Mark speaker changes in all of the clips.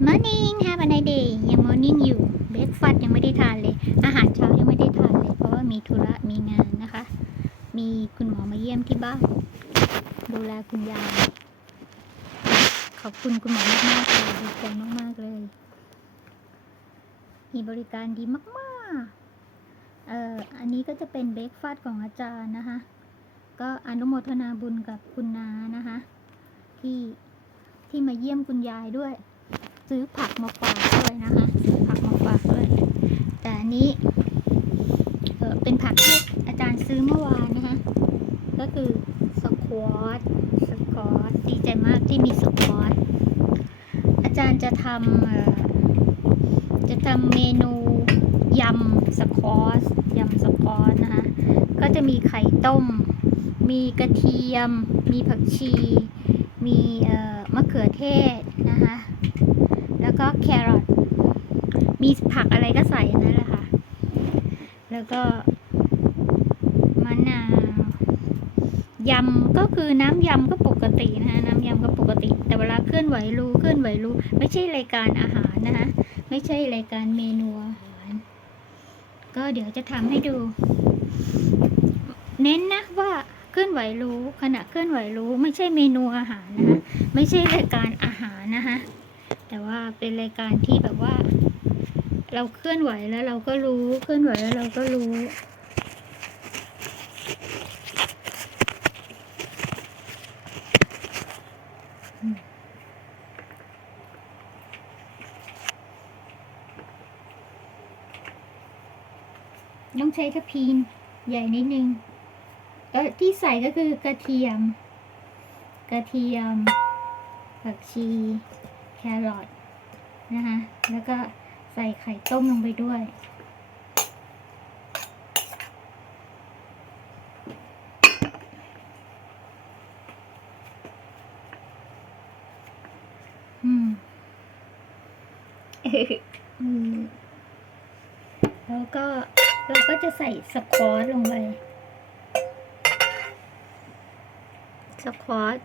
Speaker 1: Good morning Have a nice day ยัง morning อยู่ breakfast ยังไม่ได้ทานเลย อาหารเช้ายังไม่ได้ทานเลย เพราะว่ามีธุระมีงานนะคะ มีคุณหมอมาเยี่ยมที่บ้าน ดูแลคุณยาย ขอบคุณคุณหมอมากๆเลยดีใจมากๆเลย มีบริการดีมากๆ เอ่อ อันนี้ก็จะเป็นเบรกฟาสของอาจารย์นะคะ ก็อนุโมทนาบุญกับคุณนานะคะ ที่ที่มาเยี่ยมคุณยายด้วย ซื้อผักมาฝากด้วยนะคะ ซื้อผักมาฝากด้วย แต่อันนี้เออเป็นผักที่อาจารย์ซื้อเมื่อวานนะคะ ก็คือสควอตสควอตดีใจมากที่มีสควอตอาจารย์จะทำจะทำเมนูยำสควอตยำสควอตนะคะ ก็จะมีไข่ต้ม มีกระเทียม มีผักชี มีมะเขือเทศนะคะ ก็แครอทมีผักอะไรก็ใส่นั่นแหละค่ะ แล้วก็มะนาวยำก็คือน้ำยำก็ปกตินะคะน้ำยำก็ปกติ แต่เวลาเคลื่อนไหวรู้เคลื่อนไหวรู้ไม่ใช่รายการอาหารนะคะไม่ใช่รายการเมนูอาหาร ก็เดี๋ยวจะทำให้ดู เน้นนะว่าเคลื่อนไหวรู้ขณะเคลื่อนไหวรู้ ไม่ใช่เมนูอาหารนะคะไม่ใช่รายการอาหารนะคะ แต่ว่าเป็นรายการที่แบบว่า เราเคลื่อนไหวแล้วเราก็รู้เคลื่อนไหวแล้วเราก็รู้ต้องใช้ทัพพีนใหญ่นิดนึงเออที่ใส่ก็คือกระเทียม กระเทียม ผักชี แครอทนะคะ แล้วก็ใส่ไข่ต้มลงไปด้วย อืม อืม แล้วก็เราก็จะใส่สควอตลงไป สควอต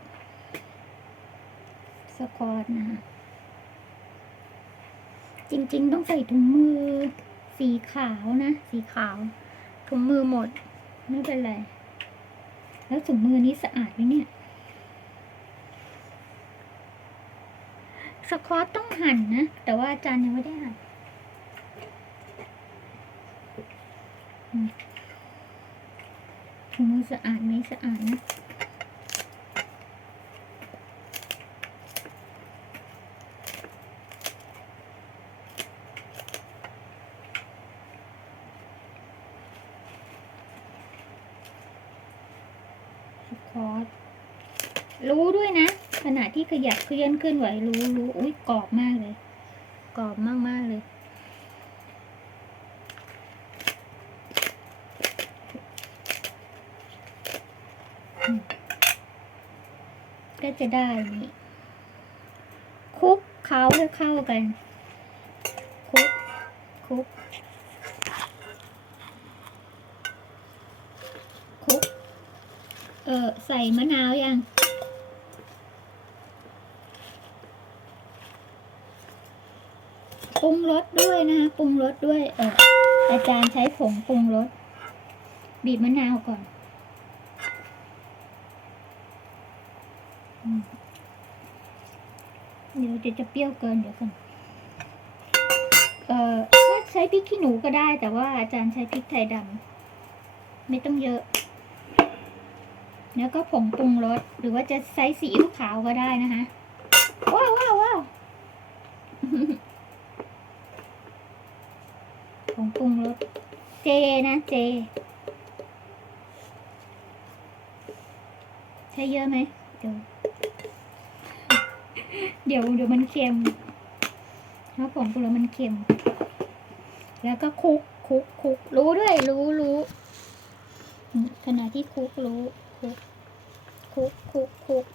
Speaker 1: สควอตนะคะ จริง ๆ ต้องใส่ถุงมือ สีขาวนะ สีขาว ถุงมือหมด ไม่เป็นไร แล้วถุงมือนี้สะอาดไหมเนี่ยสควอตต้องหั่นนะ แต่ว่าอาจารย์ยังไม่ได้หั่นถุงมือสะอาดไหมสะอาดนะ ควอตรู้ด้วยนะ ขณะที่ขยับเคลื่อนเคลื่อนไหวรู้รู้อุ้ยกรอบมากเลย กรอบมากมากเลย ก็จะได้นี่คลุกเคล้าให้เข้ากันคลุกคลุกคลุก เออใส่มะนาวยังปรุงรสด้วยนะคะปรุงรสด้วย เอออาจารย์ใช้ผงปรุงรสบีบมะนาวก่อนเดี๋ยวจะจะเปรี้ยวเกินเดี๋ยวกันเอ่อใช้พริกขี้หนูก็ได้ แต่ว่าอาจารย์ใช้พริกไทยดำไม่ต้องเยอะ แล้วก็ผงปรุงรสหรือว่าจะใช้ซีอิ๊วขาวก็ได้นะคะ ว้าวว้าวว้าวผงปรุงรสเจนะเจ ใช้เยอะไหมเดี๋ยวเดี๋ยวเดี๋ยวมันเค็มเพราะผงปรุงรสมันเค็ม แล้วก็คลุกคลุกคลุกรู้ด้วยรู้รู้ขณะที่คลุกรู้ คลุกคลุกคลุกคลุก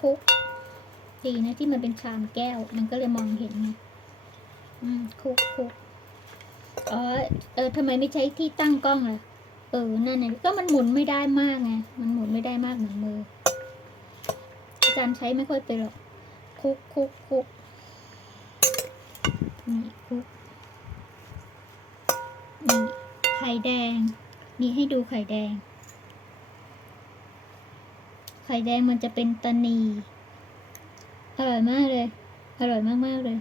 Speaker 1: คุกดีนะที่มันเป็นชามแก้ว มันก็เลยมองเห็นไงอืมคลุกคลุกอ๋อเออทำไมไม่ใช้ที่ตั้งกล้องล่ะเออนั่นน่ะก็มันหมุนไม่ได้มากไงมันหมุนไม่ได้มากเหมือนมืออาจารย์ใช้ไม่ค่อยเป็นหรอกคลุกคลุกคลุกนี่คลุกนี่ไข่แดง นี่ให้ดูไข่แดง ไข่แดงมันจะเป็นตะนี อร่อยมากเลย อร่อยมากมากๆเลย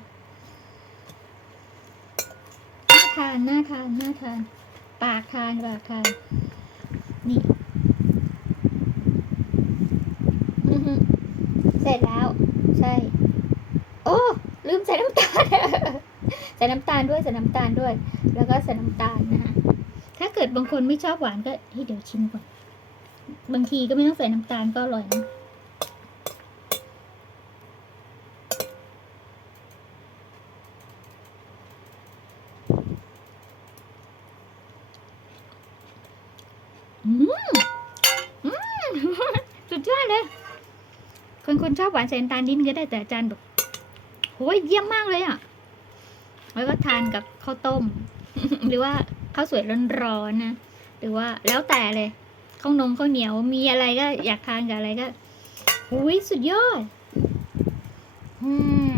Speaker 1: น่าทาน น่าทาน น่าทาน ปากทาน ปากทาน นี่เสร็จแล้ว ใช่ โอ้ ลืมใส่น้ำตาล ใส่น้ำตาลด้วย ใส่น้ำตาลด้วย แล้วก็ใส่น้ำตาลนะคะ ถ้าเกิดบางคนไม่ชอบหวานก็เฮ้ยเดี๋ยวชิมก่อน บางทีก็ไม่ต้องใส่น้ำตาลก็อร่อยนะสุดยอดเลย คนคนชอบหวานใส่น้ำตาลนิดนึงก็ได้แต่อาจารย์แบบโหยเยี่ยมมากเลยอะ แล้วก็ทานกับข้าวต้ม หรือว่า ข้าวสวยร้อนๆนะหรือว่าแล้วแต่เลยข้าวนมข้าวเหนียวมีอะไรก็อยากทานกับอะไรก็หุยสุดยอดอืม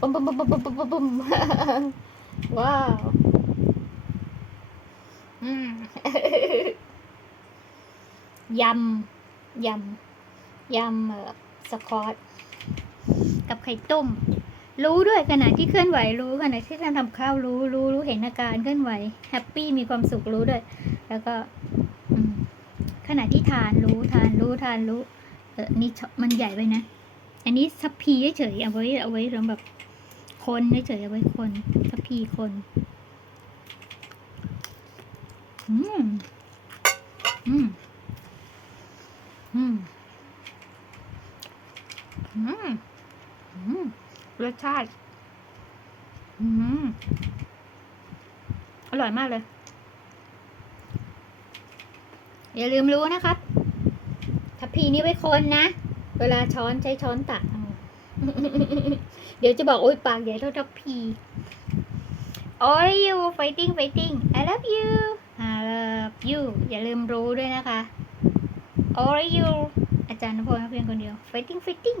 Speaker 1: ปุ๊มปุ๊มปุ๊มปุ๊มปุ๊มปุ๊มปุ๊มว้าวอืมยำยำยำเอ่อสควอตกับไข่ต้ม รู้ด้วยขณะที่เคลื่อนไหวรู้ขณะที่ทำทำข้าวรู้รู้รู้เห็นอาการเคลื่อนไหวแฮปปี้มีความสุขรู้ด้วย แล้วก็ขณะที่ทานรู้ทานรู้ทานรู้ เออนี่มันใหญ่ไปนะ อันนี้ทัพพีเฉยเอาไว้เอาไว้สำหรับคนเฉยเอาไว้คนทัพพีคนอืมอืม อืม อืม อืม รสชาติ อืมอร่อยมากเลย อย่าลืมรู้นะครับทัพพีนี่ไว้คนนะ เวลาช้อนใช้ช้อนตักเอาเดี๋ยวจะบอกโอ๊ยปากใหญ่เท่าทัพพี All you fighting fighting I love you I love you อย่าลืมรู้ด้วยนะคะ All you อาจารย์นพนักเรียนคนเดียว fighting fighting